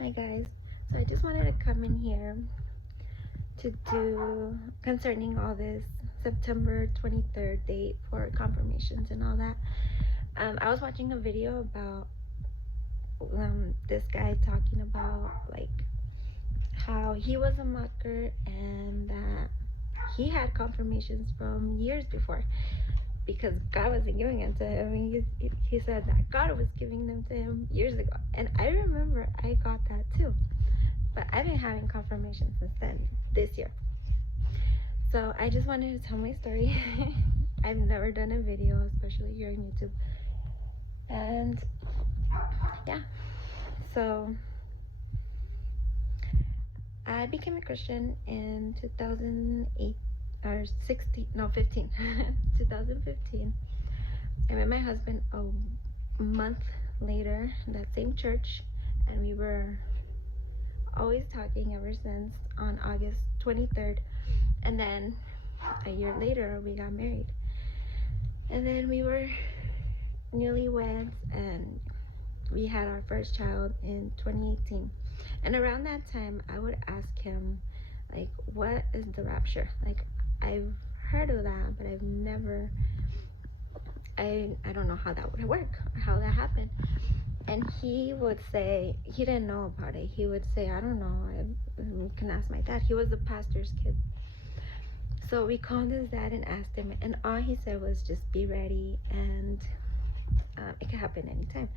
Hi guys, so I just wanted to come in here to do concerning all this September 23rd date for confirmations and all that. I was watching a video about this guy talking about like how he was a mucker and that he had confirmations from years before because God wasn't giving them to him. He said that God was giving them to him years ago, and I remember I got that too, but I've been having confirmation since then, this year. So I just wanted to tell my story. I've never done a video, especially here on YouTube, and yeah, so I became a Christian in 2008 or 15 2015. I met my husband a month later in that same church, and we were always talking ever since on August 23rd, and then a year later we got married, and then we were newlyweds and we had our first child in 2018. And around that time I would ask him, like, what is the rapture? Like, I've heard of that, but I've never, I don't know how that would work or how that happened. And he would say he didn't know about it. He would say, I don't know, I can ask my dad. He was a pastor's kid. So we called his dad and asked him, and all he said was just be ready, and it could happen anytime.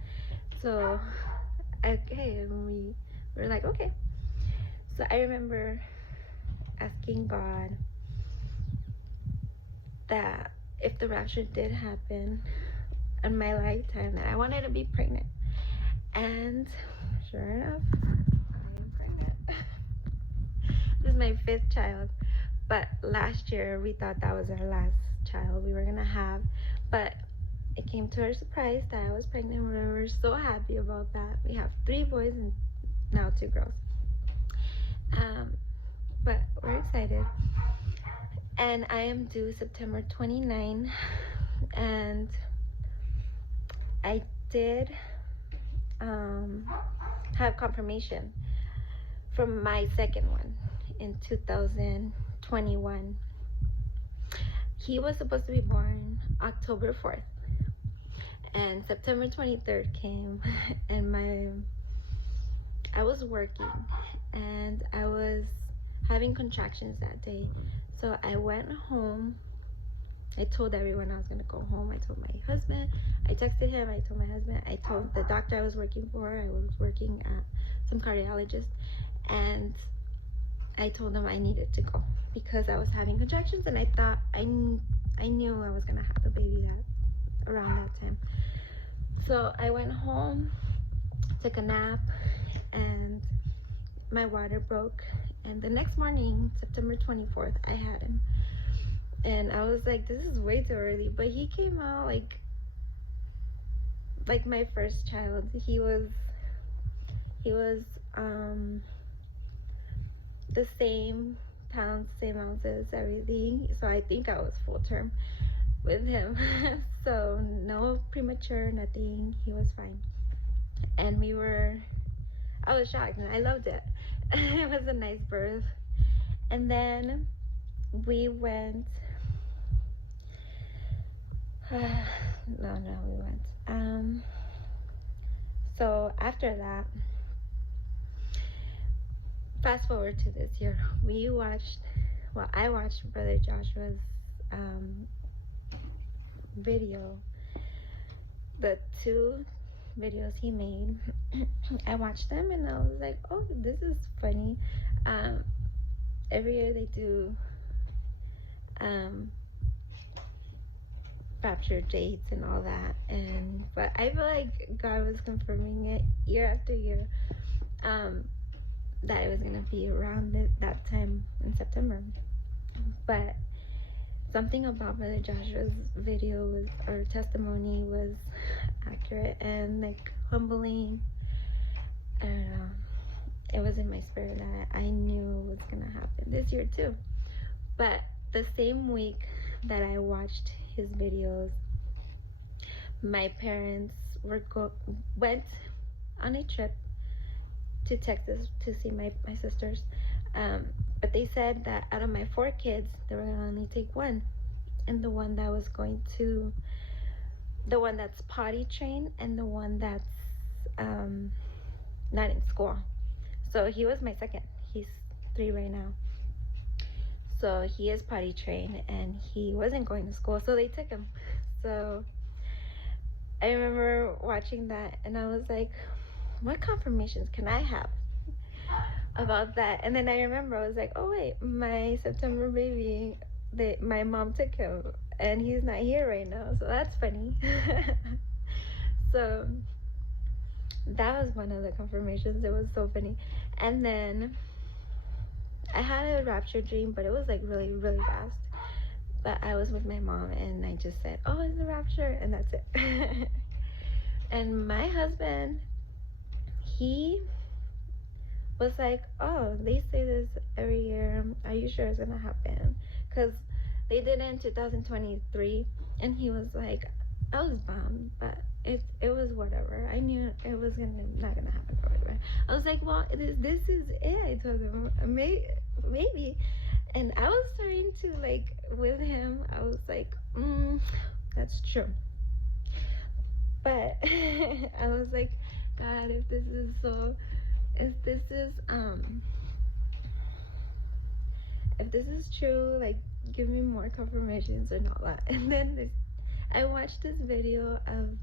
So okay, we were like, okay. So I remember asking God that if the rapture did happen in my lifetime, that I wanted to be pregnant. And sure enough, I am pregnant. This is my 5th child, but last year we thought that was our last child we were gonna have, but it came to our surprise that I was pregnant. We were so happy about that. We have 3 boys and now 2 girls, but we're excited. And I am due September 29, and I did have confirmation from my second one in 2021. He was supposed to be born October 4th, and September 23rd came, and I was working and I was having contractions that day. So I went home. I told everyone I was gonna go home. I told my husband, I texted him, I told my husband, I told the doctor I was working for, I was working at some cardiologist, and I told them I needed to go because I was having contractions, and I thought I knew I was gonna have the baby around that time. So I went home, took a nap, and my water broke, and the next morning, September 24th, I had him. And I was like, this is way too early, but he came out like my first child. He was the same pounds, same ounces, everything. So I think I was full term with him. So no premature, nothing. He was fine. And I was shocked and I loved it. It was a nice birth. And then we went, we went. So after that, fast forward to this year, I watched Brother Joshua's video, the 2 videos he made. I watched them and I was like, oh, this is funny. Every year they do rapture dates and all that, but I feel like God was confirming it year after year, that it was gonna be around that time in September. But something about Brother Joshua's video or testimony was accurate and like humbling. I don't know, it was in my spirit that I knew it was gonna happen this year too. But the same week that I watched his videos, my parents went on a trip to Texas to see my sisters. But they said that out of my 4 kids, they were gonna only take one, and the one that's potty trained, and the one that's not in school. So he was my second. He's 3 right now. So he is potty trained, and he wasn't going to school, so they took him. So I remember watching that, and I was like, what confirmations can I have about that? And then I remember I was like, oh wait, my September baby, my mom took him, and he's not here right now, so that's funny. So that was one of the confirmations. It was so funny. And then I had a rapture dream, but it was like really, really fast. But I was with my mom, and I just said, oh, it's a rapture, and that's it. And my husband, he was like, oh, they say this every year, are you sure it's gonna happen? Because they did it in 2023, and he was like, I was bummed, but it was whatever. I knew it was not gonna happen or whatever. I was like, well, this is it. I told him, maybe. And I was starting to, like, with him, I was like, that's true. But I was like, God, if this is true, like, give me more confirmations and all that. And then I watched this video of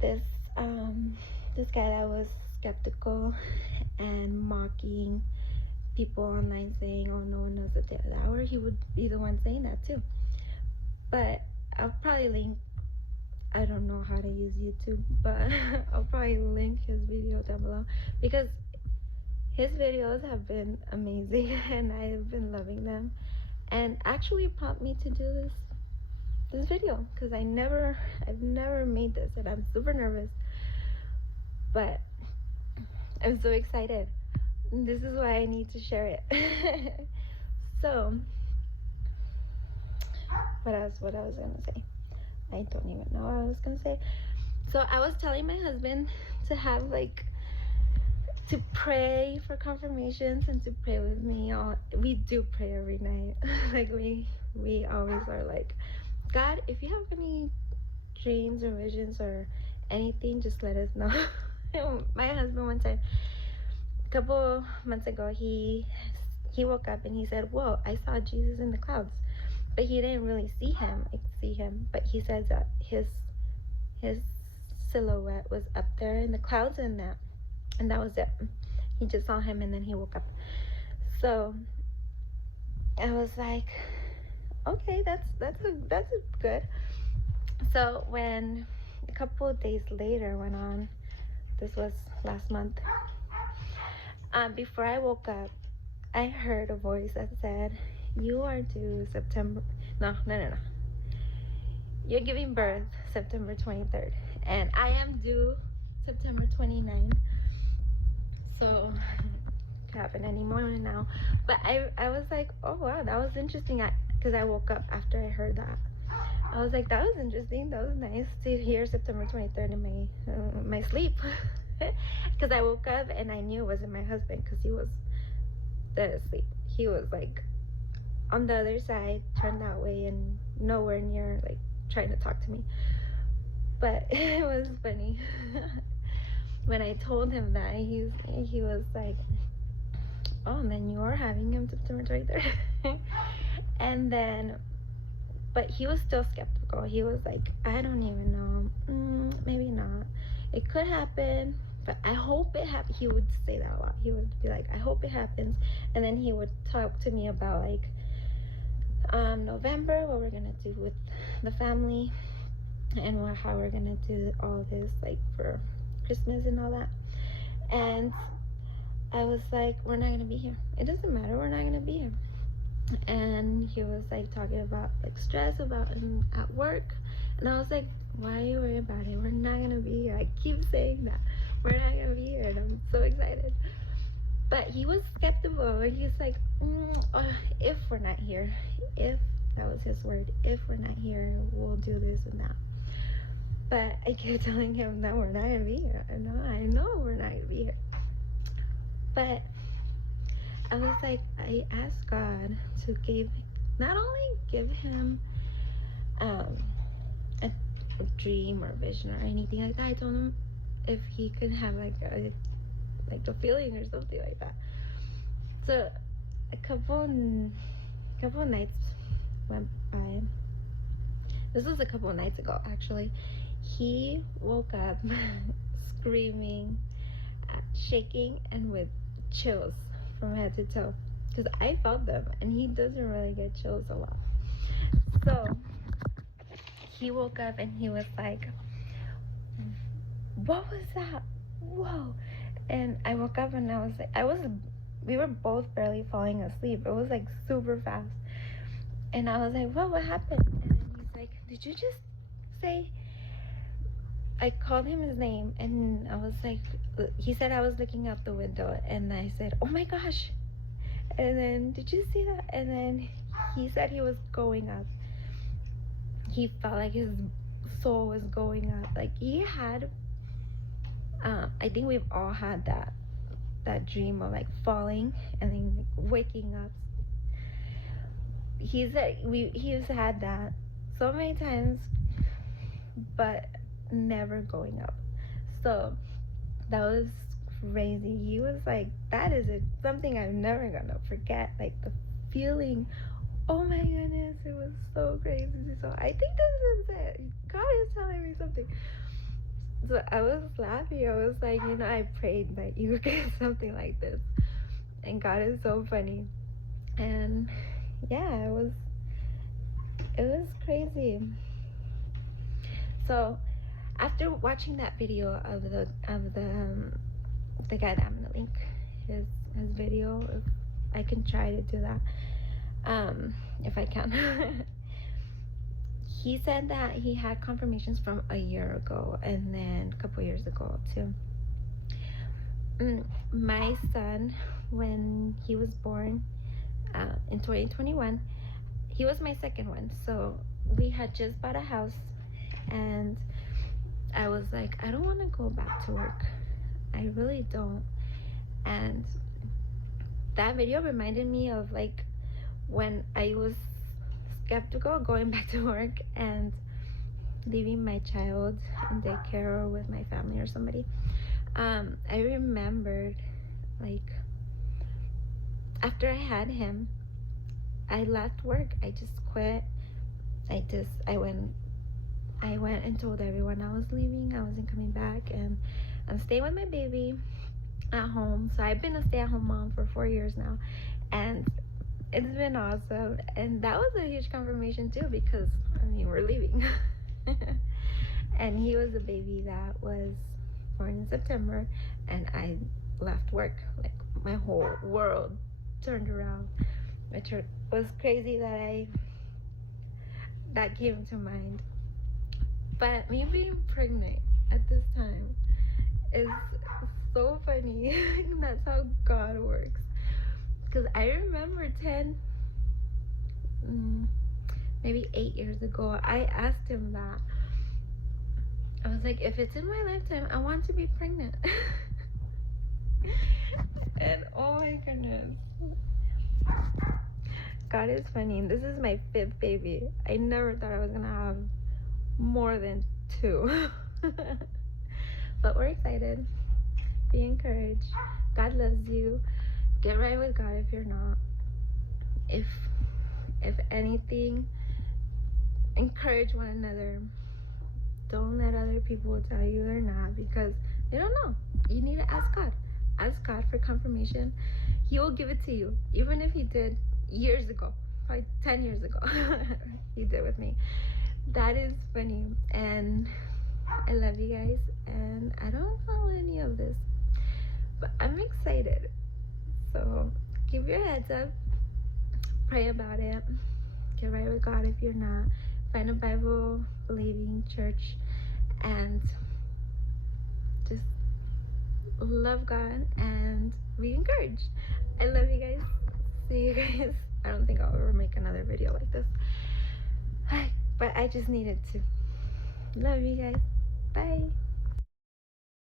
this guy that was skeptical and mocking people online, saying, oh, no one knows the day of the hour. He would be the one saying that too. But I'll probably link, I don't know how to use YouTube, but I'll probably link his video down below, because his videos have been amazing and I have been loving them, and actually prompted me to do this video, because I've never made this, and I'm super nervous, but I'm so excited. This is why I need to share it. So what else was I gonna say? I don't even know what I was gonna say. So I was telling my husband to have, like, to pray for confirmations and to pray with me. We do pray every night. Like, we always are like, God, if you have any dreams or visions or anything, just let us know. My husband, one time, a couple months ago, he woke up and he said, whoa, I saw Jesus in the clouds. But he didn't really see him, but he says that his silhouette was up there in the clouds, and that was it. He just saw him, and then he woke up. So I was like, okay, that's good. So when a couple of days later went on, this was last month, before I woke up, I heard a voice that said, you are due September, no, you're giving birth September 23rd, and I am due September 29th, so it could happen any moment now. But I was like, oh wow, that was interesting, because I woke up after I heard that. I was like, that was interesting, that was nice to hear September 23rd in my sleep. Because I woke up and I knew it wasn't my husband, because he was dead asleep. He was like on the other side, turned that way, and nowhere near, like, trying to talk to me. But it was funny. When I told him that, he was like, oh, and then you are having him September 23rd. And then, but he was still skeptical. He was like, I don't even know, maybe not, it could happen, but I hope it happens. He would say that a lot. He would be like, I hope it happens. And then he would talk to me about, like, November, what we're gonna do with the family, and how we're gonna do all this, like, for Christmas and all that. And I was like, we're not gonna be here. It doesn't matter, we're not gonna be here. And he was like talking about, like, stress about him at work, and I was like, why are you worried about it? We're not gonna be here. I keep saying that we're not gonna be here, and I'm so excited. But he was skeptical. He's like, if we're not here, if, that was his word, if we're not here, we'll do this and that. But I kept telling him that we're not gonna be here. I know we're not gonna be here. I asked God to not only give him a dream or vision or anything like that. I told him if he could have like a feeling or something like that. So a couple nights went by. This was a couple of nights ago, actually. He woke up screaming, shaking, and with chills from head to toe, because I felt them, and he doesn't really get chills a lot. So he woke up and he was like, what was that? Whoa. And I woke up and I was like, we were both barely falling asleep. It was like super fast. And I was like, what happened? And then he's like, did you just say? I called him his name, and I was like, he said I was looking out the window, and I said, oh my gosh. And then, did you see that? And then he said he was going up. He felt like his soul was going up. Like he had, I think we've all had that dream of like falling and then like waking up. He said he's had that so many times, but never going up. So that was crazy. He was like, that is something I'm never gonna forget. Like the feeling, oh my goodness, it was so crazy. So I think this is it. God is telling me something. So I was laughing. I was like, I prayed that you would get something like this. And God is so funny. And yeah, it was crazy. So after watching that video of the guy that I'm gonna link his video, if I can try to do that, if I can. He said that he had confirmations from a year ago and then a couple years ago too. My son, when he was born in 2021, he was my second one. So we had just bought a house, and I was like, I don't want to go back to work. I really don't. And that video reminded me of like when I was skeptical going back to work and leaving my child in daycare or with my family or somebody. I remembered like after I had him, I left work. I just quit. I went and told everyone I was leaving. I wasn't coming back, and I'm staying with my baby at home. So I've been a stay-at-home mom for 4 years now, and it's been awesome. And that was a huge confirmation too, because we're leaving. And he was a baby that was born in September, and I left work. Like my whole world turned around, which was crazy that came to mind. But me being pregnant at this time is so funny. That's how God works. Because I remember maybe 8 years ago, I asked him that. I was like, if it's in my lifetime, I want to be pregnant. And oh my goodness. God is funny. This is my 5th baby. I never thought I was going to have more than 2. But we're excited. Be encouraged. God loves you. Get right with God if you're not. If anything, encourage one another. Don't let other people tell you they're not, because they don't know. You need to ask God. Ask God for confirmation. He will give it to you, even if he did years ago, probably 10 years ago. He did with me. That is funny. And I love you guys, and I don't know any of this, but I'm excited. So keep your heads up, pray about it, get right with God if you're not, find a Bible believing church, and just love God and be encouraged. I love you guys. See you guys. I don't think I'll ever make another video like this, but I just needed to. Love you guys. Bye.